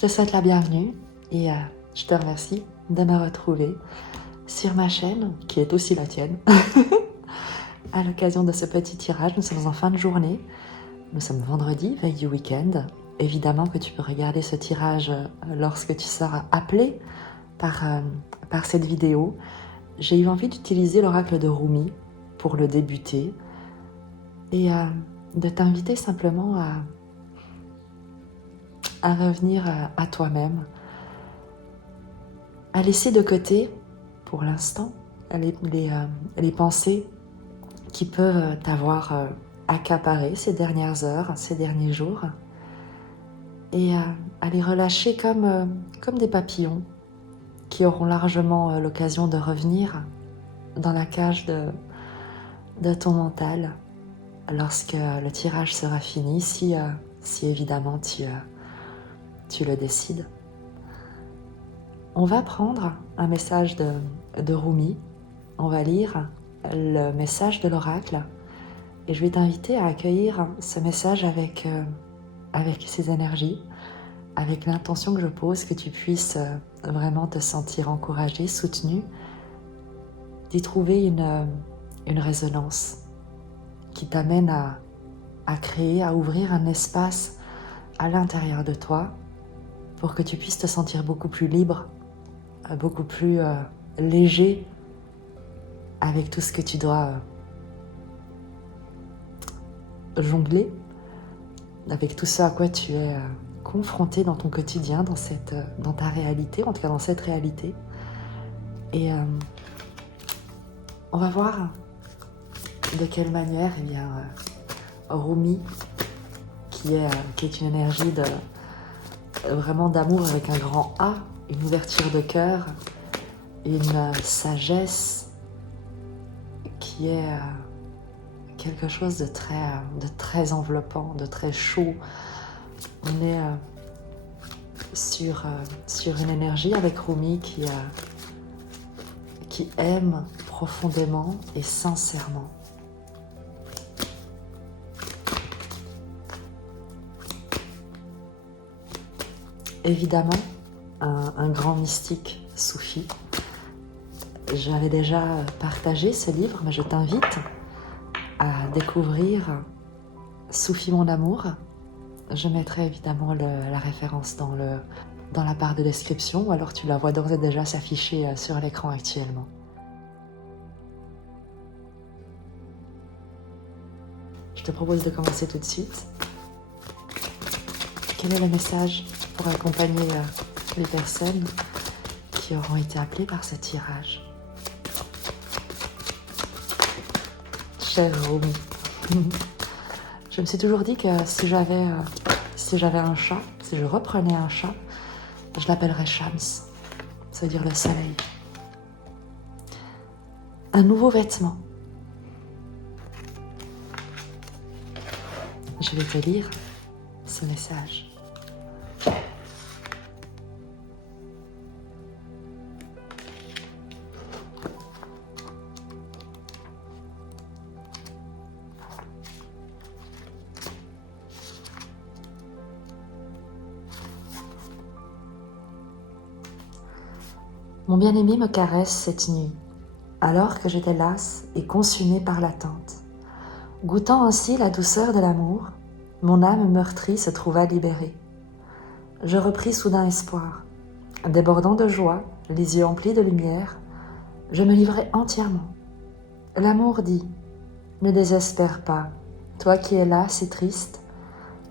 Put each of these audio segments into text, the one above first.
te souhaite la bienvenue et je te remercie de me retrouver sur ma chaîne, qui est aussi la tienne. À l'occasion de ce petit tirage, nous sommes en fin de journée. Nous sommes vendredi, veille du week-end. Évidemment que tu peux regarder ce tirage lorsque tu seras appelé par cette vidéo. J'ai eu envie d'utiliser l'oracle de Rumi pour le débuter et de t'inviter simplement à revenir à toi-même, à laisser de côté, pour l'instant, les pensées qui peuvent t'avoir accaparé ces dernières heures, ces derniers jours, et à les relâcher comme des papillons qui auront largement l'occasion de revenir dans la cage de ton mental lorsque le tirage sera fini, si évidemment tu le décides. On va prendre un message de Rumi, on va lire le message de l'oracle et je vais t'inviter à accueillir ce message avec ces énergies, avec l'intention que je pose, que tu puisses vraiment te sentir encouragé, soutenu, d'y trouver une résonance qui t'amène à créer, à ouvrir un espace à l'intérieur de toi pour que tu puisses te sentir beaucoup plus libre, beaucoup plus léger avec tout ce que tu dois jongler, avec tout ce à quoi tu es confronté dans ton quotidien, dans ta réalité, en tout cas dans cette réalité. Et on va voir de quelle manière Rumi, qui est une énergie vraiment d'amour avec un grand A, une ouverture de cœur, une sagesse qui est quelque chose de très enveloppant, de très chaud. On est sur une énergie avec Rumi qui aime profondément et sincèrement. Évidemment, un grand mystique soufi. J'avais déjà partagé ce livre, mais je t'invite à découvrir Soufi mon amour. Je mettrai évidemment la référence dans la barre de description, ou alors tu la vois d'ores et déjà s'afficher sur l'écran actuellement. Je te propose de commencer tout de suite. Quel est le message pour accompagner les personnes qui auront été appelées par ce tirage? Cher Rumi, je me suis toujours dit que si j'avais un chat, si je reprenais un chat, je l'appellerais Shams, ça veut dire le soleil. Un nouveau vêtement. Je vais te lire ce message. Mon bien-aimé me caresse cette nuit, alors que j'étais lasse et consumée par l'attente. Goûtant ainsi la douceur de l'amour, mon âme meurtrie se trouva libérée. Je repris soudain espoir. Débordant de joie, les yeux emplis de lumière, je me livrai entièrement. L'amour dit « Ne désespère pas, toi qui es là si triste,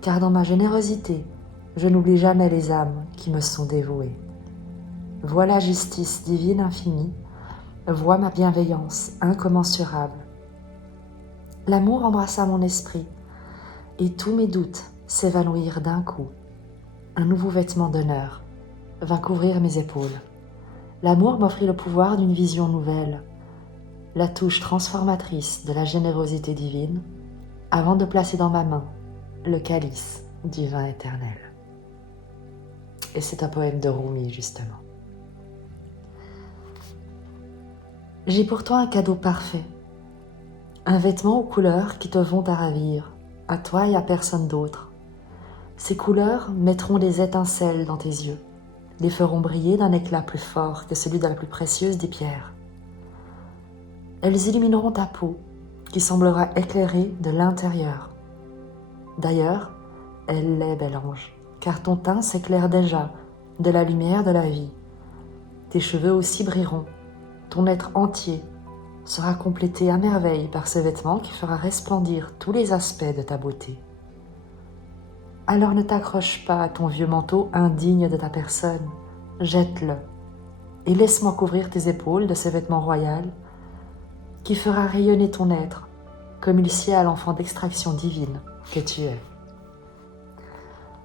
car dans ma générosité, je n'oublie jamais les âmes qui me sont dévouées. Vois la justice divine infinie, vois ma bienveillance incommensurable. » L'amour embrassa mon esprit, et tous mes doutes s'évanouirent d'un coup. Un nouveau vêtement d'honneur vint couvrir mes épaules. L'amour m'offrit le pouvoir d'une vision nouvelle, la touche transformatrice de la générosité divine, avant de placer dans ma main le calice du vin éternel. Et c'est un poème de Rumi, justement. J'ai pour toi un cadeau parfait, un vêtement aux couleurs qui te vont à ravir, à toi et à personne d'autre. Ces couleurs mettront des étincelles dans tes yeux, les feront briller d'un éclat plus fort que celui de la plus précieuse des pierres. Elles illumineront ta peau, qui semblera éclairée de l'intérieur. D'ailleurs, elle l'est, bel ange, car ton teint s'éclaire déjà de la lumière de la vie. Tes cheveux aussi brilleront, ton être entier sera complété à merveille par ce vêtement qui fera resplendir tous les aspects de ta beauté. Alors ne t'accroche pas à ton vieux manteau indigne de ta personne, jette-le et laisse-moi couvrir tes épaules de ce vêtement royal qui fera rayonner ton être comme il sied à l'enfant d'extraction divine que tu es.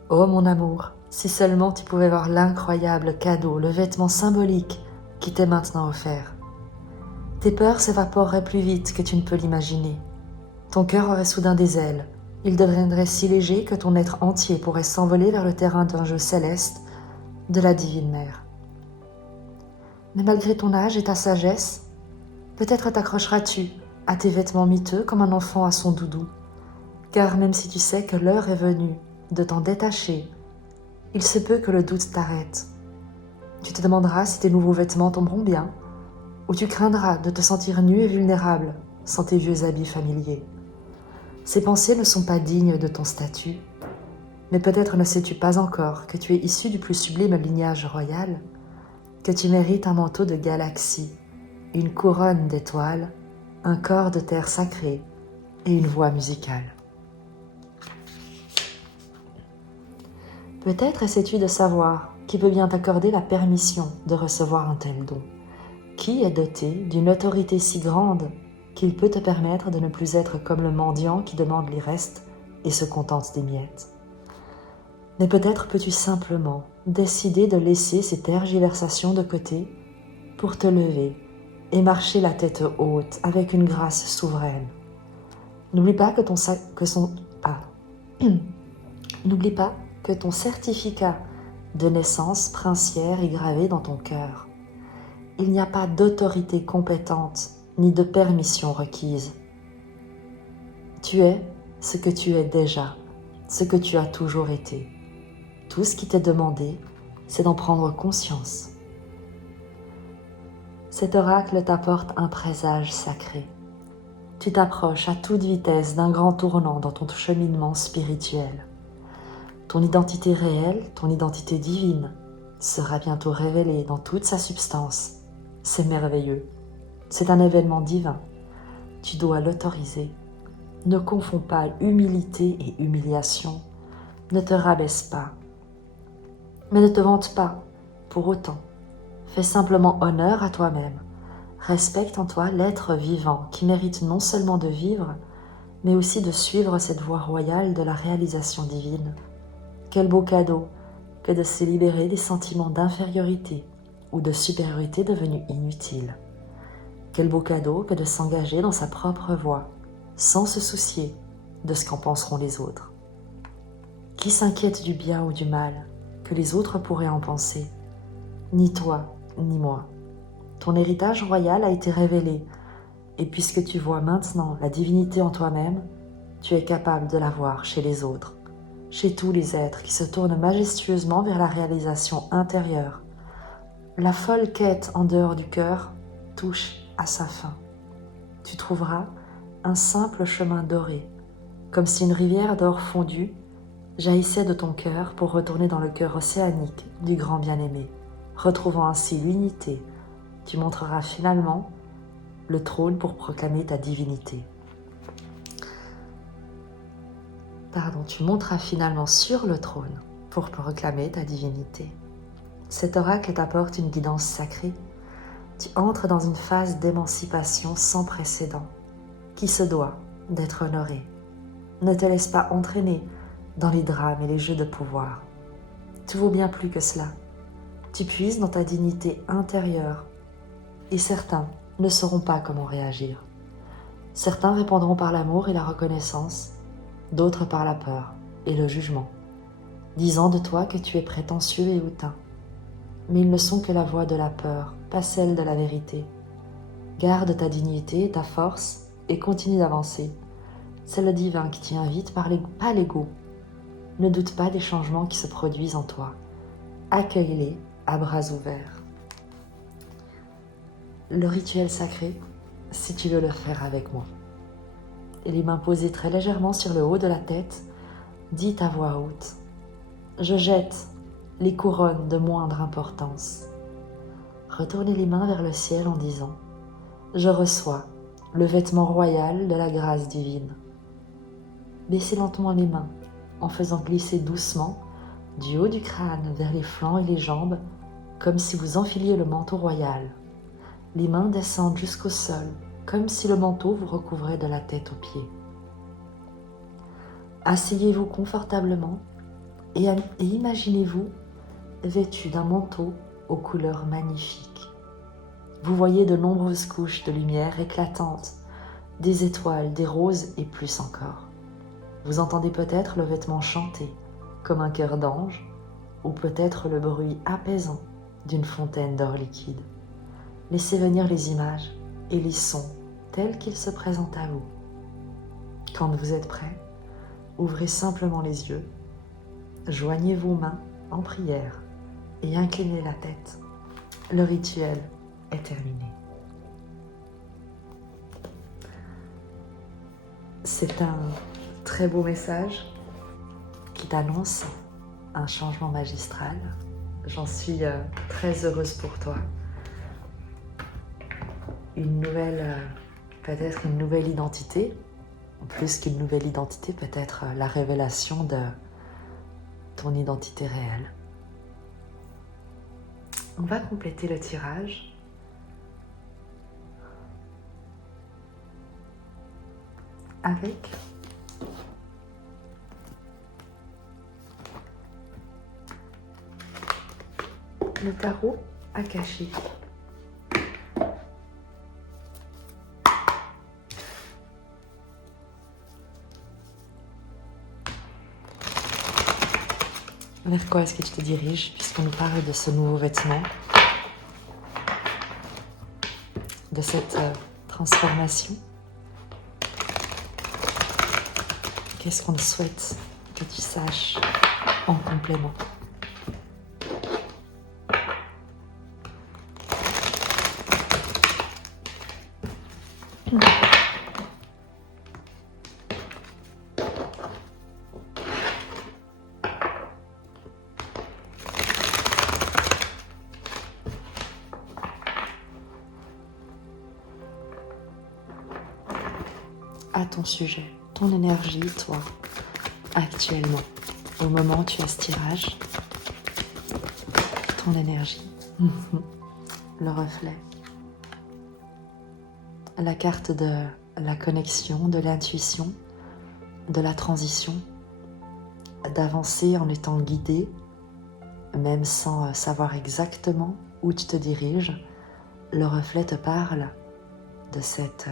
Oh mon amour, si seulement tu pouvais voir l'incroyable cadeau, le vêtement symbolique qui t'est maintenant offert. Tes peurs s'évaporeraient plus vite que tu ne peux l'imaginer. Ton cœur aurait soudain des ailes. Il deviendrait si léger que ton être entier pourrait s'envoler vers le terrain d'un jeu céleste de la divine mère. Mais malgré ton âge et ta sagesse, peut-être t'accrocheras-tu à tes vêtements miteux comme un enfant à son doudou. Car même si tu sais que l'heure est venue de t'en détacher, il se peut que le doute t'arrête. Tu te demanderas si tes nouveaux vêtements tomberont bien, ou tu craindras de te sentir nu et vulnérable sans tes vieux habits familiers. Ces pensées ne sont pas dignes de ton statut, mais peut-être ne sais-tu pas encore que tu es issu du plus sublime lignage royal, que tu mérites un manteau de galaxies, une couronne d'étoiles, un corps de terre sacrée et une voix musicale. Peut-être essaies-tu de savoir qui peut bien t'accorder la permission de recevoir un tel don. Qui est doté d'une autorité si grande qu'il peut te permettre de ne plus être comme le mendiant qui demande les restes et se contente des miettes. Mais peut-être peux-tu simplement décider de laisser ces tergiversations de côté pour te lever et marcher la tête haute avec une grâce souveraine. N'oublie pas que N'oublie pas que ton certificat de naissance princière est gravé dans ton cœur. Il n'y a pas d'autorité compétente ni de permission requise. Tu es ce que tu es déjà, ce que tu as toujours été. Tout ce qui t'est demandé, c'est d'en prendre conscience. Cet oracle t'apporte un présage sacré. Tu t'approches à toute vitesse d'un grand tournant dans ton cheminement spirituel. Ton identité réelle, ton identité divine, sera bientôt révélée dans toute sa substance. C'est merveilleux. C'est un événement divin. Tu dois l'autoriser. Ne confonds pas humilité et humiliation. Ne te rabaisse pas. Mais ne te vante pas pour autant. Fais simplement honneur à toi-même. Respecte en toi l'être vivant qui mérite non seulement de vivre, mais aussi de suivre cette voie royale de la réalisation divine. Quel beau cadeau que de se libérer des sentiments d'infériorité ou de supériorité devenus inutiles. Quel beau cadeau que de s'engager dans sa propre voie, sans se soucier de ce qu'en penseront les autres. Qui s'inquiète du bien ou du mal que les autres pourraient en penser? Ni toi, ni moi. Ton héritage royal a été révélé, et puisque tu vois maintenant la divinité en toi-même, tu es capable de la voir chez les autres, chez tous les êtres qui se tournent majestueusement vers la réalisation intérieure. La folle quête en dehors du cœur touche à sa fin. Tu trouveras un simple chemin doré, comme si une rivière d'or fondu jaillissait de ton cœur pour retourner dans le cœur océanique du grand bien-aimé. Retrouvant ainsi l'unité, tu monteras finalement le trône pour proclamer ta divinité. Tu monteras finalement sur le trône pour proclamer ta divinité. Cet oracle t'apporte une guidance sacrée. Tu entres dans une phase d'émancipation sans précédent, qui se doit d'être honorée. Ne te laisse pas entraîner dans les drames et les jeux de pouvoir. Tu vaux bien plus que cela. Tu puises dans ta dignité intérieure, et certains ne sauront pas comment réagir. Certains répondront par l'amour et la reconnaissance, d'autres par la peur et le jugement, disant de toi que tu es prétentieux et hautain. Mais ils ne sont que la voix de la peur, pas celle de la vérité. Garde ta dignité et ta force et continue d'avancer. C'est le divin qui t'y invite, pas l'ego. Ne doute pas des changements qui se produisent en toi. Accueille-les à bras ouverts. Le rituel sacré, si tu veux le faire avec moi. Et les mains posées très légèrement sur le haut de la tête, dis à voix haute. Je jette les couronnes de moindre importance. Retournez les mains vers le ciel en disant « Je reçois le vêtement royal de la grâce divine ». Baissez lentement les mains en faisant glisser doucement du haut du crâne vers les flancs et les jambes comme si vous enfiliez le manteau royal. Les mains descendent jusqu'au sol comme si le manteau vous recouvrait de la tête aux pieds. Asseyez-vous confortablement et imaginez-vous vêtu d'un manteau aux couleurs magnifiques. Vous voyez de nombreuses couches de lumière éclatantes, des étoiles, des roses et plus encore. Vous entendez peut-être le vêtement chanter comme un chœur d'ange ou peut-être le bruit apaisant d'une fontaine d'or liquide. Laissez venir les images et les sons tels qu'ils se présentent à vous. Quand vous êtes prêt, ouvrez simplement les yeux, joignez vos mains en prière et inclinez la tête. Le rituel est terminé. C'est un très beau message qui t'annonce un changement magistral. J'en suis très heureuse pour toi. Peut-être une nouvelle identité, plus qu'une nouvelle identité, peut-être la révélation de ton identité réelle. On va compléter le tirage avec le tarot akashique. Vers quoi est-ce que tu te diriges puisqu'on nous parle de ce nouveau vêtement, de cette transformation? Qu'est-ce qu'on souhaite que tu saches en complément? À ton sujet, ton énergie, toi, actuellement, au moment où tu as ce tirage, ton énergie, le reflet, la carte de la connexion, de l'intuition, de la transition, d'avancer en étant guidé, même sans savoir exactement où tu te diriges. Le reflet te parle de cette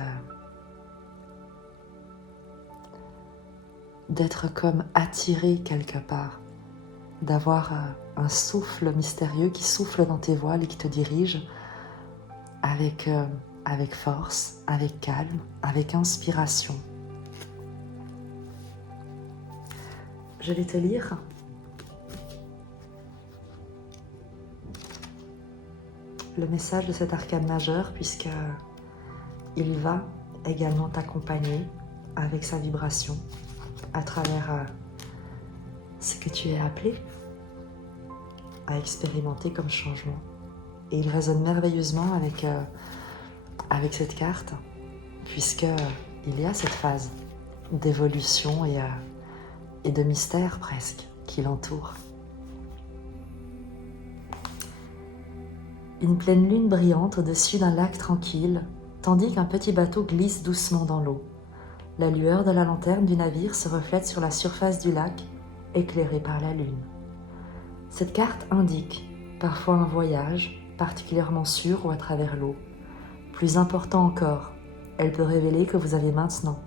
d'être comme attiré quelque part, d'avoir un souffle mystérieux qui souffle dans tes voiles et qui te dirige avec force, avec calme, avec inspiration. Je vais te lire le message de cet arcane majeur puisque il va également t'accompagner avec sa vibration à travers ce que tu es appelé à expérimenter comme changement. Et il résonne merveilleusement avec cette carte, puisqu'il y a cette phase d'évolution et de mystère presque qui l'entoure. Une pleine lune brillante au-dessus d'un lac tranquille, tandis qu'un petit bateau glisse doucement dans l'eau. La lueur de la lanterne du navire se reflète sur la surface du lac, éclairée par la lune. Cette carte indique parfois un voyage, particulièrement sûr ou à travers l'eau. Plus important encore, elle peut révéler que vous avez maintenant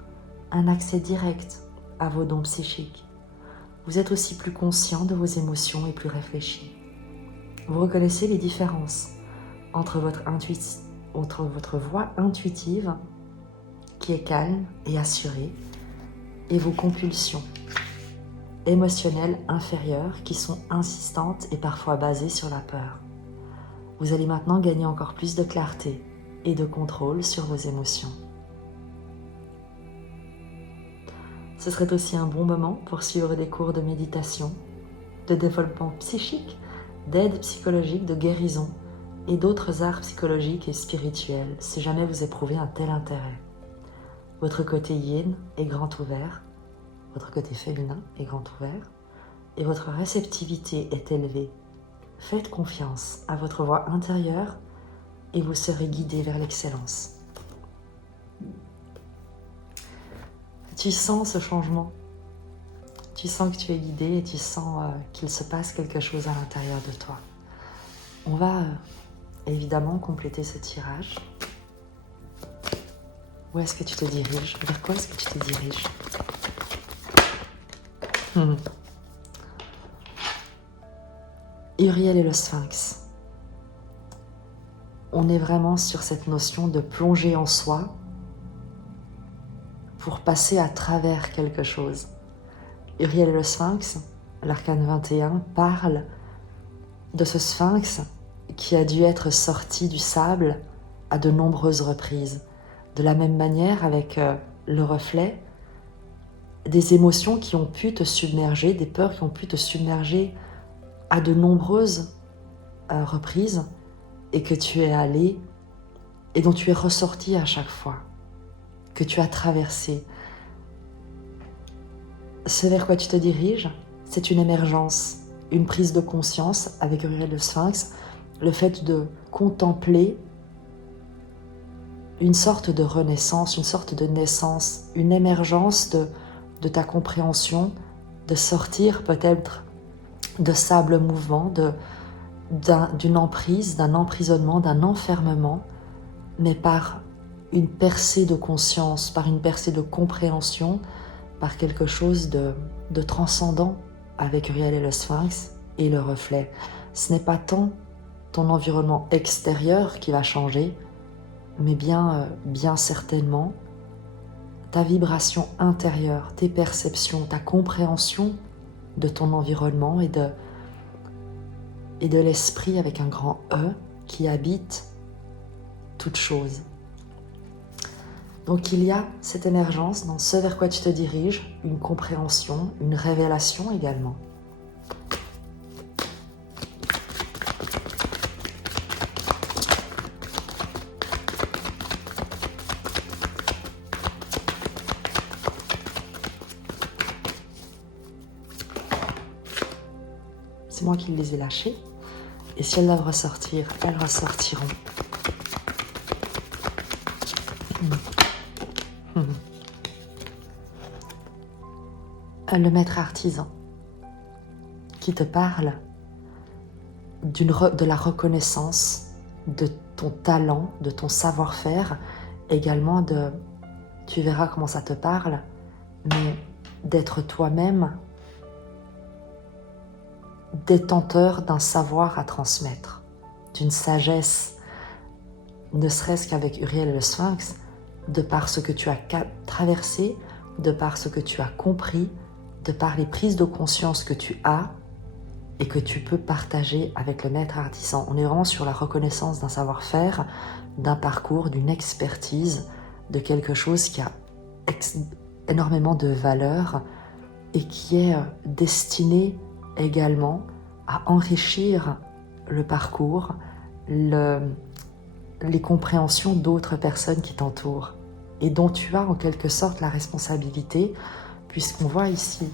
un accès direct à vos dons psychiques. Vous êtes aussi plus conscient de vos émotions et plus réfléchi. Vous reconnaissez les différences entre votre voix intuitive, qui est calme et assurée, et vos compulsions, émotionnelles inférieures qui sont insistantes et parfois basées sur la peur. Vous allez maintenant gagner encore plus de clarté et de contrôle sur vos émotions. Ce serait aussi un bon moment pour suivre des cours de méditation, de développement psychique, d'aide psychologique, de guérison et d'autres arts psychologiques et spirituels si jamais vous éprouvez un tel intérêt. Votre côté yin est grand ouvert, votre côté féminin est grand ouvert et votre réceptivité est élevée. Faites confiance à votre voix intérieure et vous serez guidé vers l'excellence. Tu sens ce changement, tu sens que tu es guidé et tu sens qu'il se passe quelque chose à l'intérieur de toi. On va évidemment compléter ce tirage. Où est-ce que tu te diriges? Vers quoi est-ce que tu te diriges? Uriel et le Sphinx. On est vraiment sur cette notion de plonger en soi pour passer à travers quelque chose. Uriel et le Sphinx, l'arcane 21, parle de ce Sphinx qui a dû être sorti du sable à de nombreuses reprises. De la même manière, avec le reflet, des émotions qui ont pu te submerger, des peurs qui ont pu te submerger à de nombreuses reprises et que tu es allé et dont tu es ressorti à chaque fois, que tu as traversé. Ce vers quoi tu te diriges, c'est une émergence, une prise de conscience avec Uriel le Sphinx, le fait de contempler une sorte de renaissance, une sorte de naissance, une émergence de ta compréhension, de sortir peut-être de sable mouvant, d'une emprise, d'un emprisonnement, d'un enfermement, mais par une percée de conscience, par une percée de compréhension, par quelque chose de transcendant avec Uriel et le Sphinx et le reflet. Ce n'est pas tant ton environnement extérieur qui va changer, mais bien certainement ta vibration intérieure, tes perceptions, ta compréhension de ton environnement et de l'esprit avec un grand E qui habite toute chose. Donc il y a cette émergence dans ce vers quoi tu te diriges, une compréhension, une révélation également. C'est moi qui les ai lâchées. Et si elles doivent ressortir, elles ressortiront. Le maître artisan qui te parle de la reconnaissance de ton talent, de ton savoir-faire, également tu verras comment ça te parle, mais d'être toi-même détenteur d'un savoir à transmettre, d'une sagesse, ne serait-ce qu'avec Uriel et le Sphinx, de par ce que tu as traversé, de par ce que tu as compris, de par les prises de conscience que tu as et que tu peux partager avec le maître artisan. On est vraiment sur la reconnaissance d'un savoir-faire, d'un parcours, d'une expertise, de quelque chose qui a énormément de valeur et qui est destiné également à enrichir le parcours, les compréhensions d'autres personnes qui t'entourent et dont tu as en quelque sorte la responsabilité, puisqu'on voit ici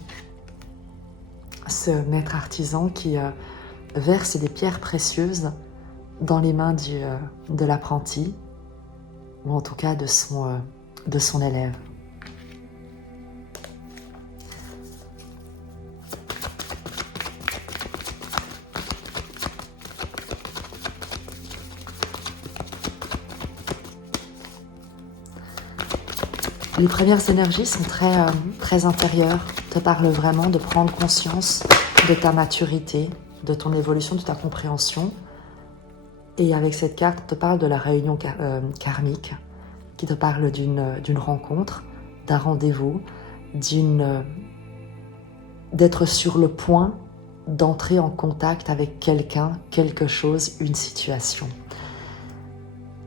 ce maître artisan qui verse des pierres précieuses dans les mains de l'apprenti, ou en tout cas de son élève. Les premières énergies sont très intérieures, te parlent vraiment de prendre conscience de ta maturité, de ton évolution, de ta compréhension. Et avec cette carte, te parle de la réunion karmique, qui te parle d'une rencontre, d'un rendez-vous, d'une d'être sur le point d'entrer en contact avec quelqu'un, quelque chose, une situation.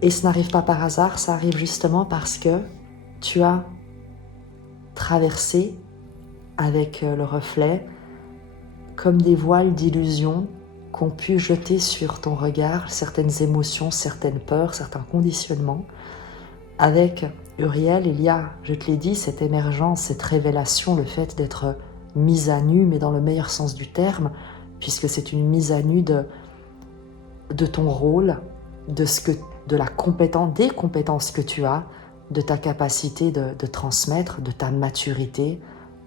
Et ce n'arrive pas par hasard, ça arrive justement parce que tu as traversé avec le reflet comme des voiles d'illusion qu'ont pu jeter sur ton regard certaines émotions, certaines peurs, certains conditionnements. Avec Uriel, il y a, je te l'ai dit, cette émergence, cette révélation, le fait d'être mise à nu, mais dans le meilleur sens du terme, puisque c'est une mise à nu de ton rôle, de la compétence, des compétences que tu as, de ta capacité de transmettre, de ta maturité,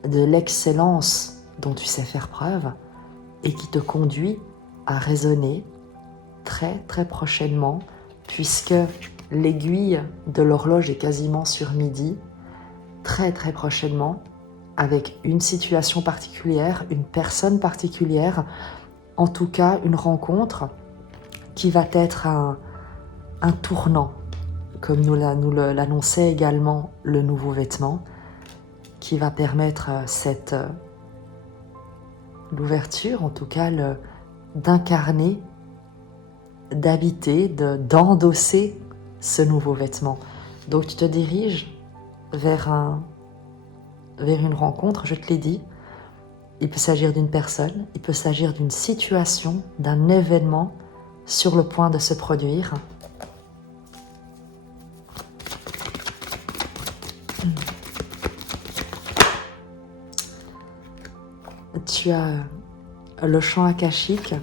de l'excellence dont tu sais faire preuve et qui te conduit à raisonner très très prochainement, puisque l'aiguille de l'horloge est quasiment sur midi, très très prochainement, avec une situation particulière, une personne particulière, en tout cas une rencontre qui va être un tournant, comme nous l'annonçait également le nouveau vêtement, qui va permettre l'ouverture, en tout cas d'incarner, d'habiter, d'endosser ce nouveau vêtement. Donc tu te diriges vers une rencontre, je te l'ai dit. Il peut s'agir d'une personne, il peut s'agir d'une situation, d'un événement sur le point de se produire. Tu as le champ akashique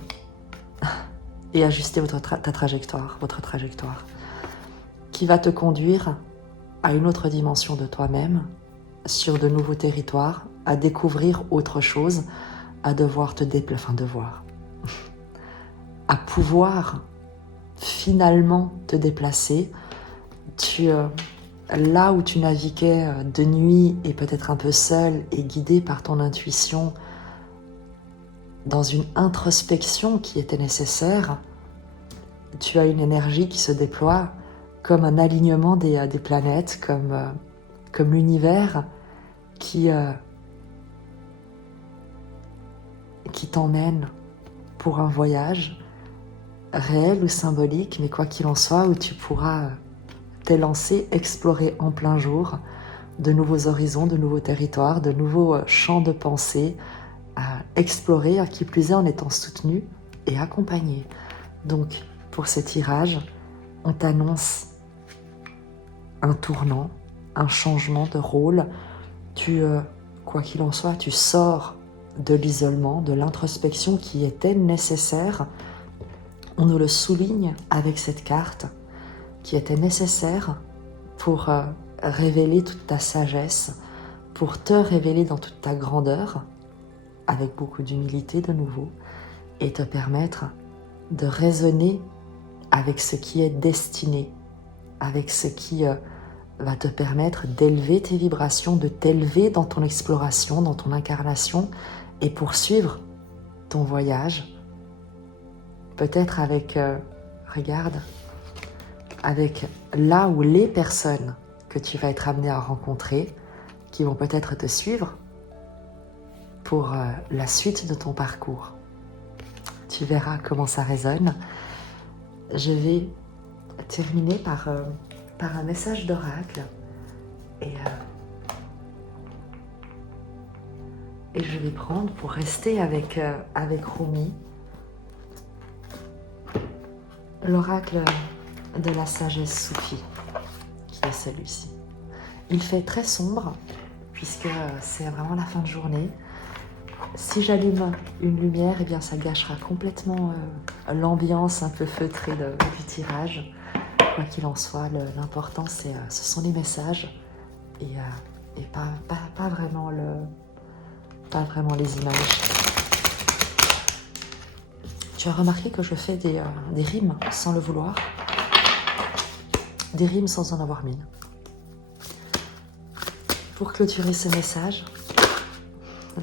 et ajuster votre trajectoire, qui va te conduire à une autre dimension de toi-même, sur de nouveaux territoires, à découvrir autre chose, à devoir à pouvoir finalement te déplacer. Là où tu naviguais de nuit et peut-être un peu seul et guidé par ton intuition, dans une introspection qui était nécessaire, tu as une énergie qui se déploie comme un alignement des planètes, comme l'univers qui t'emmène pour un voyage réel ou symbolique, mais quoi qu'il en soit, où tu pourras t'élancer, explorer en plein jour de nouveaux horizons, de nouveaux territoires, de nouveaux champs de pensée à explorer, à qui plus est en étant soutenu et accompagné. Donc, pour ce tirage, on t'annonce un tournant, un changement de rôle. Quoi qu'il en soit, tu sors de l'isolement, de l'introspection qui était nécessaire. On nous le souligne avec cette carte, qui était nécessaire pour révéler toute ta sagesse, pour te révéler dans toute ta grandeur, avec beaucoup d'humilité de nouveau, et te permettre de raisonner avec ce qui est destiné, avec ce qui va te permettre d'élever tes vibrations, de t'élever dans ton exploration, dans ton incarnation, et poursuivre ton voyage, peut-être avec, regarde, avec là où les personnes que tu vas être amené à rencontrer, qui vont peut-être te suivre pour la suite de ton parcours. Tu verras comment ça résonne. Je vais terminer par un message d'oracle et je vais prendre, pour rester avec Rumi, l'oracle de la sagesse soufie, qui est celui-ci. Il fait très sombre, puisque c'est vraiment la fin de journée. Si j'allume une lumière, eh bien ça gâchera complètement l'ambiance un peu feutrée du tirage. Quoi qu'il en soit, l'important ce sont les messages et pas vraiment les images. Tu as remarqué que je fais des rimes sans le vouloir, des rimes sans en avoir mine. Pour clôturer ce message,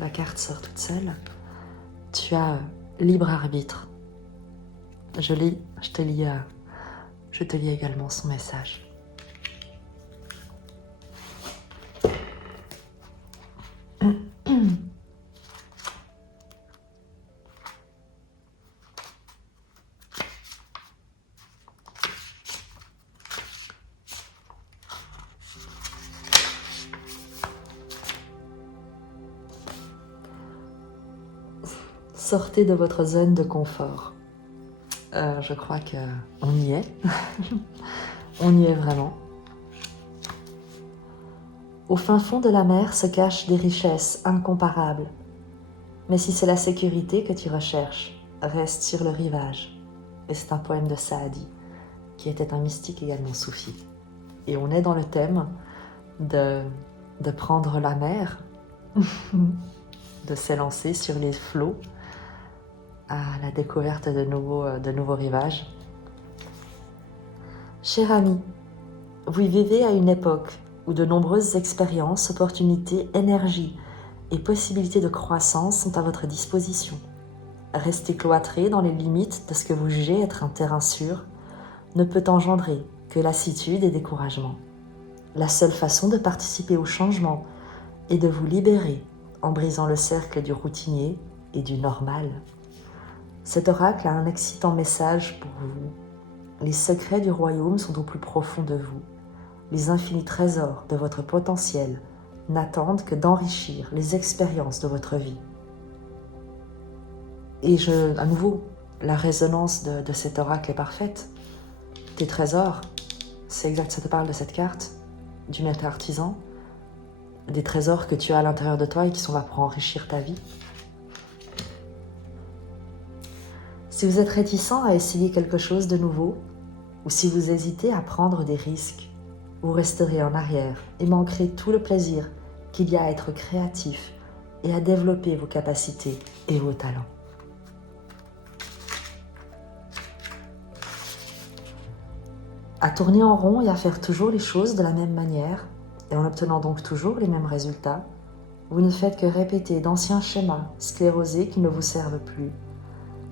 la carte sort toute seule. Tu as libre arbitre. Je te lis également son message. Sortez de votre zone de confort. Je crois qu'on y est. On y est vraiment. Au fin fond de la mer se cachent des richesses incomparables. Mais si c'est la sécurité que tu recherches, reste sur le rivage. Et c'est un poème de Saadi, qui était un mystique également soufi. Et on est dans le thème de prendre la mer, de s'élancer sur les flots à la découverte de nouveaux rivages. Cher ami, vous vivez à une époque où de nombreuses expériences, opportunités, énergies et possibilités de croissance sont à votre disposition. Rester cloîtré dans les limites de ce que vous jugez être un terrain sûr ne peut engendrer que lassitude et découragement. La seule façon de participer au changement est de vous libérer en brisant le cercle du routinier et du normal. Cet oracle a un excitant message pour vous. Les secrets du royaume sont au plus profond de vous. Les infinis trésors de votre potentiel n'attendent que d'enrichir les expériences de votre vie. Et à nouveau, la résonance de cet oracle est parfaite. Tes trésors, c'est exact, ça te parle de cette carte, du maître artisan, des trésors que tu as à l'intérieur de toi et qui sont là pour enrichir ta vie. Si vous êtes réticent à essayer quelque chose de nouveau, ou si vous hésitez à prendre des risques, vous resterez en arrière et manquerez tout le plaisir qu'il y a à être créatif et à développer vos capacités et vos talents. À tourner en rond et à faire toujours les choses de la même manière, et en obtenant donc toujours les mêmes résultats, vous ne faites que répéter d'anciens schémas sclérosés qui ne vous servent plus.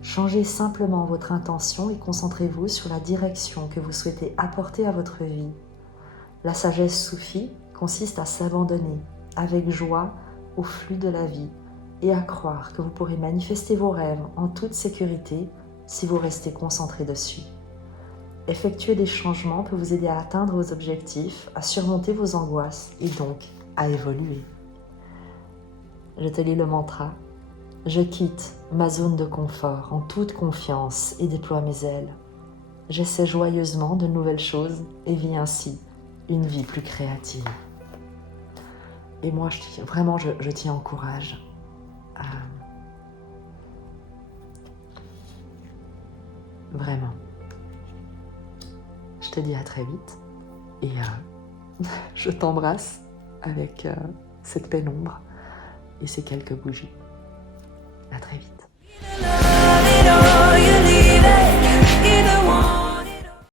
Changez simplement votre intention et concentrez-vous sur la direction que vous souhaitez apporter à votre vie. La sagesse soufie consiste à s'abandonner avec joie au flux de la vie et à croire que vous pourrez manifester vos rêves en toute sécurité si vous restez concentré dessus. Effectuer des changements peut vous aider à atteindre vos objectifs, à surmonter vos angoisses et donc à évoluer. Je te lis le mantra. Je quitte ma zone de confort en toute confiance et déploie mes ailes. J'essaie joyeusement de nouvelles choses et vis ainsi une vie plus créative. Et moi, je t'y encourage. Vraiment. Je te dis à très vite et je t'embrasse avec cette pénombre et ces quelques bougies. À très vite.